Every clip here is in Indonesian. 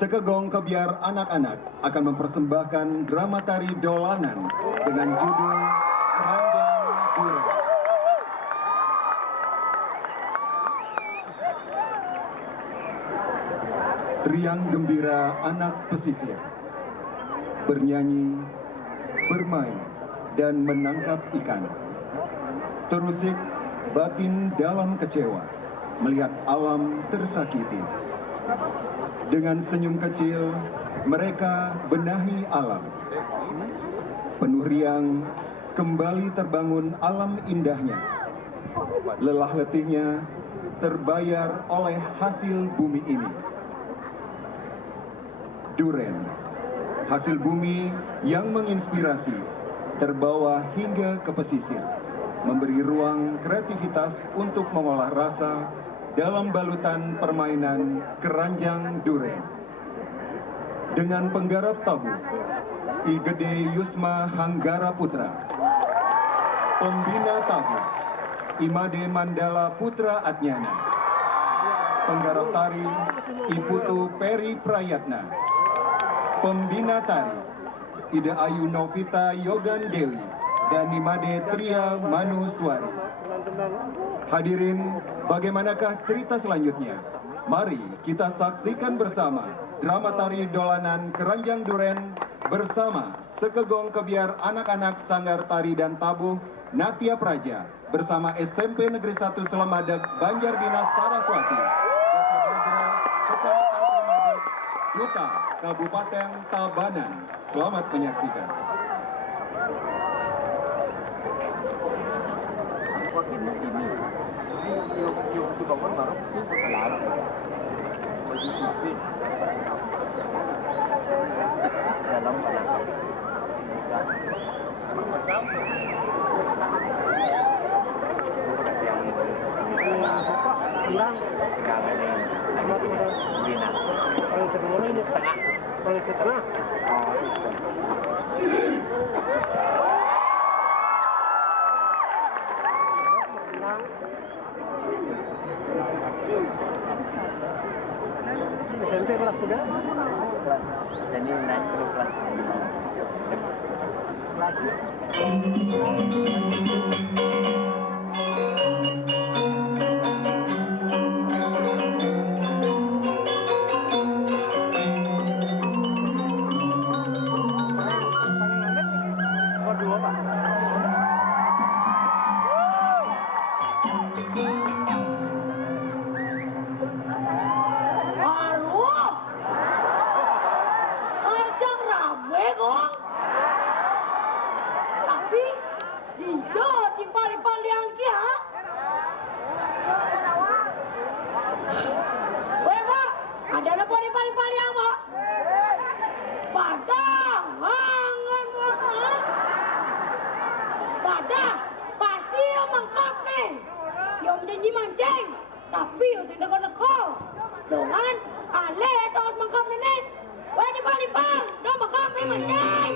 Sekegong Kebiar Anak-anak akan mempersembahkan drama tari dolanan dengan judul Keranjang Duren. Riang gembira anak pesisir, bernyanyi, bermain, dan menangkap ikan. Terusik batin dalam kecewa melihat alam tersakiti. Dengan senyum kecil, mereka benahi alam. Penuh riang, kembali terbangun alam indahnya. Lelah letihnya terbayar oleh hasil bumi ini. Duren, hasil bumi yang menginspirasi, terbawa hingga ke pesisir, memberi ruang kreativitas untuk mengolah rasa dalam balutan permainan Keranjang Duren. Dengan penggarap tabuh, I Gede Yusma Hanggara Putra, pembina tabuh, Imade Mandala Putra Adnyana, penggarap tari, I Putu Peri Prayatna, pembina tari, Ida Ayu Novita Yogan Dewi, dan Imade Tria Manuswari. Hadirin, bagaimanakah cerita selanjutnya? Mari kita saksikan bersama drama tari dolanan Keranjang Duren bersama Sekegong Kebiar Anak-anak Sanggar Tari dan Tabuh Natya Praja bersama SMP Negeri 1 Selamadeg Banjardinas Saraswati, Desa Brajera, Kecamatan Selamadeg, Duta, Kabupaten Tabanan. Selamat menyaksikan. SMP kelas sudah? Kelas. Jadi naik ke kelas. Tapi harus neko-neko. Dongan, ale terus mengkap nenek. Wah di Palembang, dong mengkap mancing. Hai.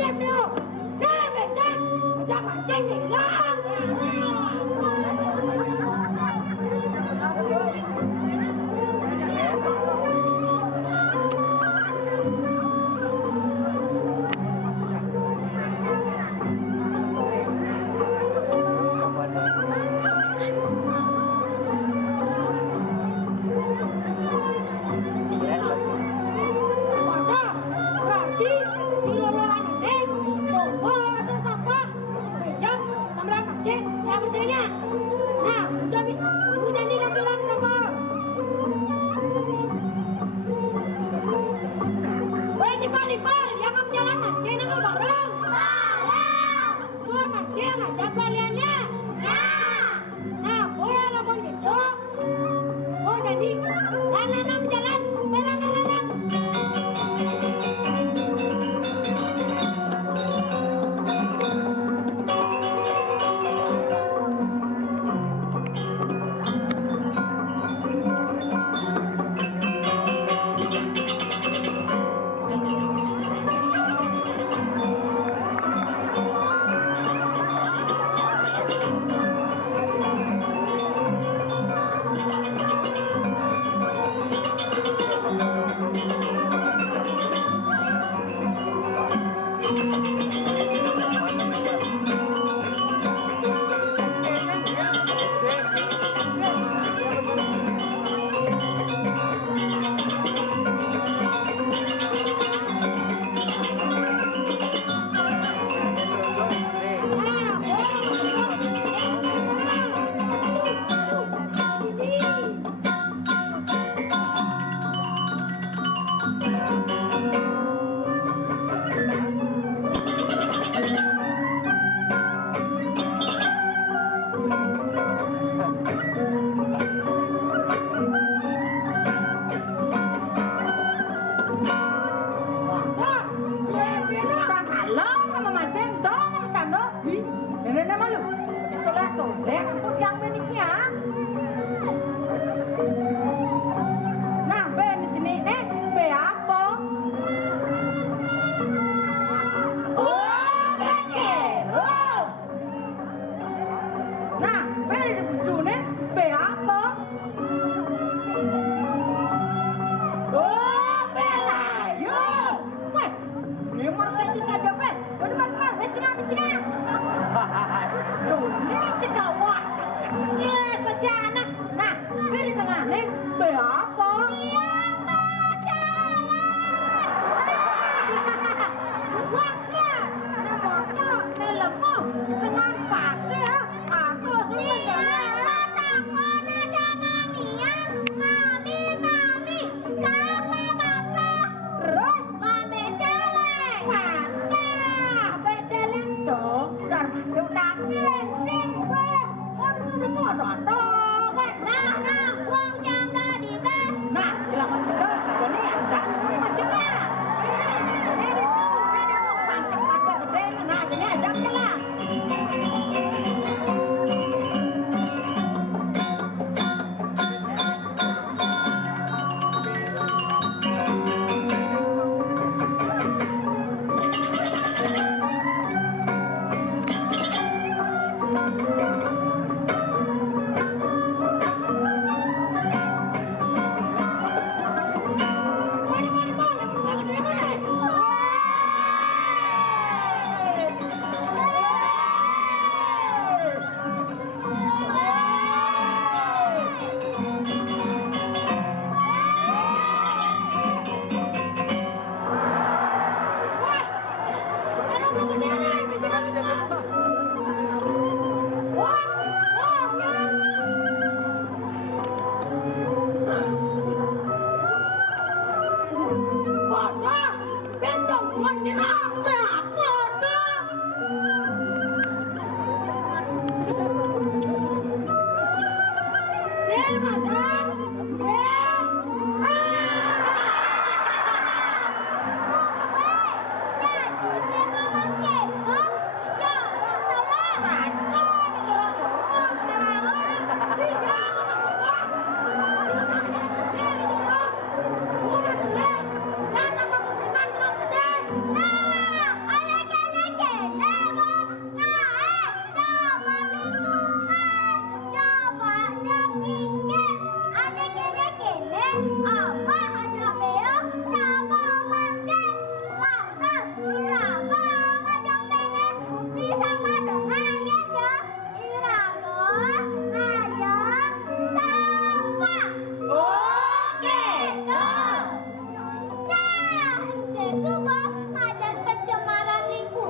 tiếp nữa. Đây về chết, chắc mà tranh thì lắm.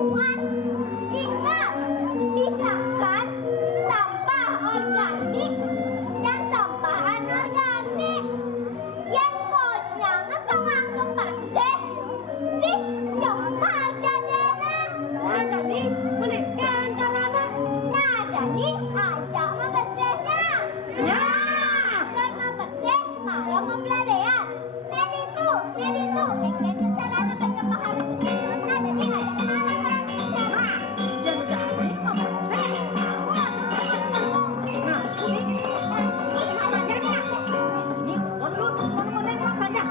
lingkungan. Ingat, pisahkan sampah organik dan sampah anorganik. Yang konyol kau anggap bersih, sih cuma jadinya. Nah jadi menikah caranya. Nah jadi ajak membersihnya. Ya. Bukan membersih, malah membelalean. Nedi tuh, itu caranya banyak paham. Nah jadi ajak anak-anak sama. Dan jadi membersih. Nah ini makanya. Ini konten makanya.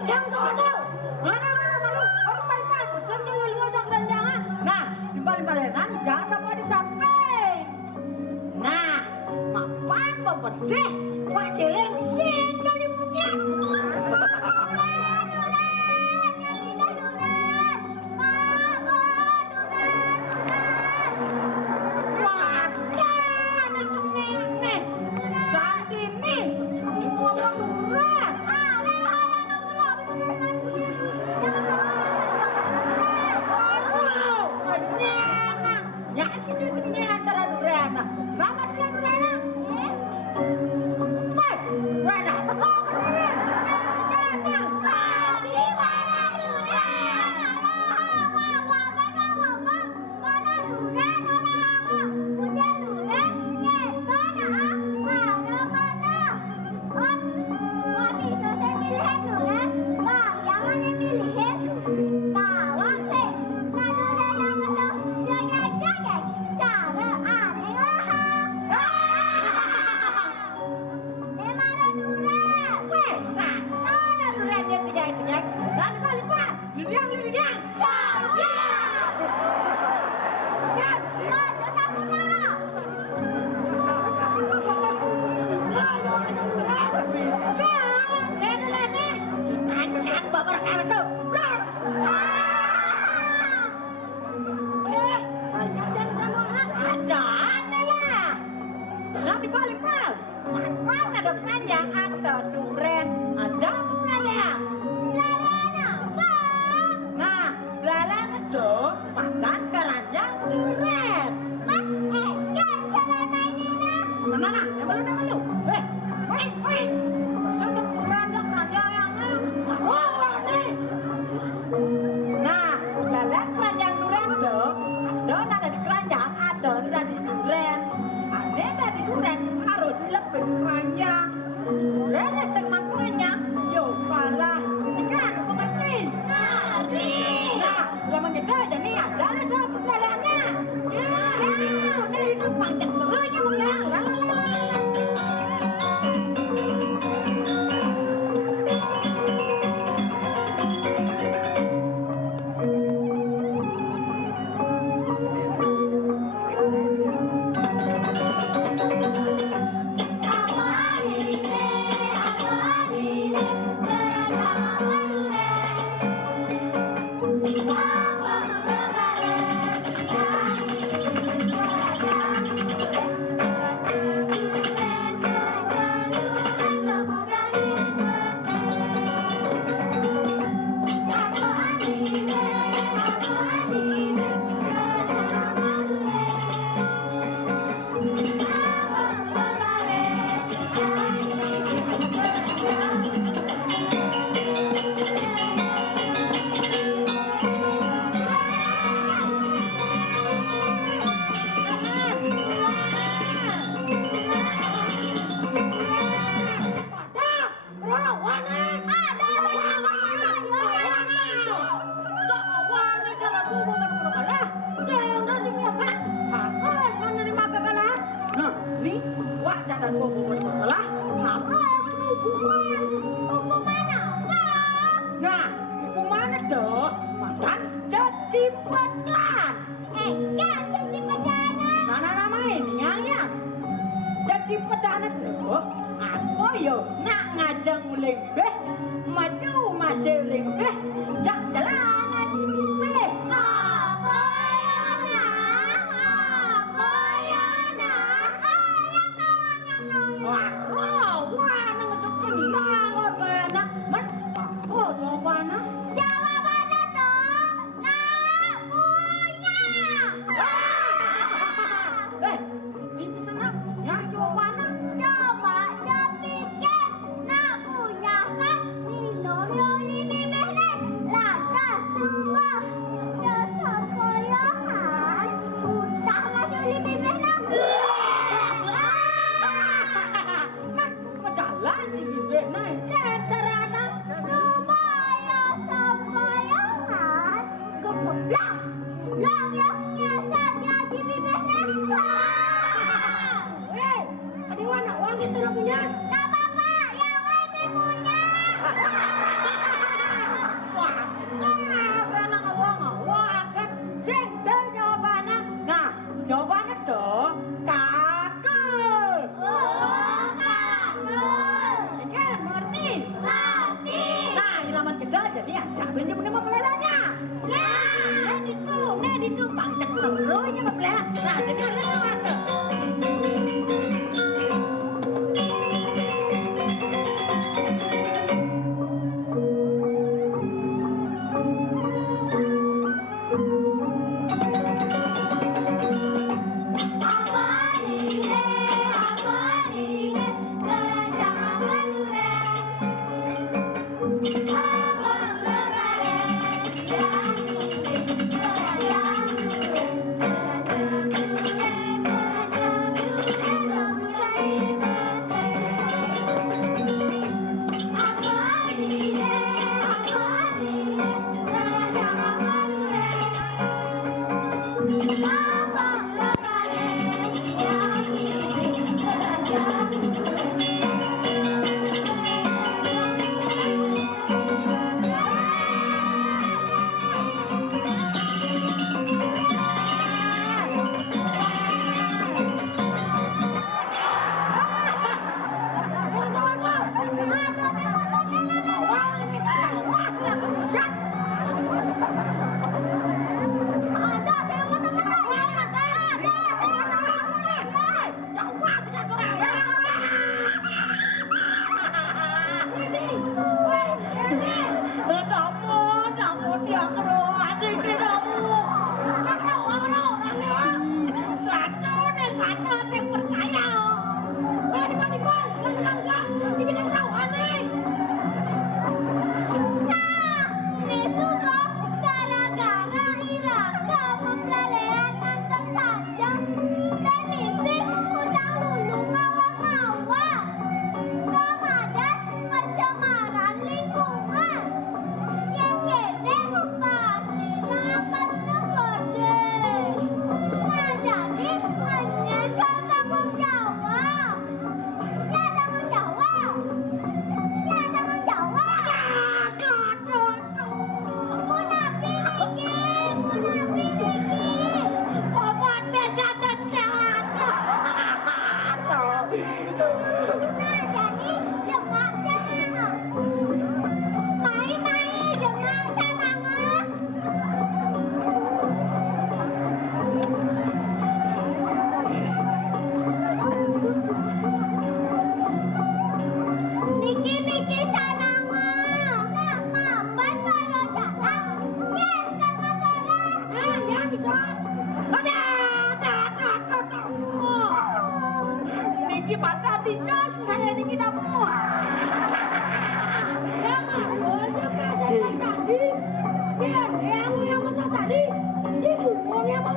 Yang tahu, mana orang balik pesan dulu ngajak ranjangan. Nah, di balik-balikan jangan sampai. Nah, mapan pembersih, wah celeng disin dari punya. Cara aneh lah. aku lah harus hukuman. Hukuman apa? Nah, hukuman dong, makan caci pedan. Kan cuci pedana. Nah, namanya niangnya. Caci pedan dong, aku yo nak ngajang lembeh, maju masih lembeh, jak jalanan di lembeh. Apa ya nak? Wah, nang untuk pinggang apa man? Apa jawabannya? Jawabannya dong, nak punya. Di sana ya jawabannya. Coba dipikir, nak punya kan minum loli bibirnya. Laka semua dosa koyohan. Utah masuk loli bibirnya. Man, majalah di bibir naik carana. Supaya sembayangan kekeblak. Lang yang nyasar jadi bibirnya. Ada warna uang kita nak punya. Tak apa-apa, yang lebih punya. Wah, anak uang kan. Sing tahu jawabannya. Nah, jawabannya tuh kakak. Oh, kakak. Kan mengerti? Ngerti. Nah, ilaman kita jadi ajak bener menemu peleranya. Ya. Nih itu, pangcek serunya peler. Nah, jadi ada masuk. Niki patah dicas saya niki tamu. Yang mau tadi, si bukunya mau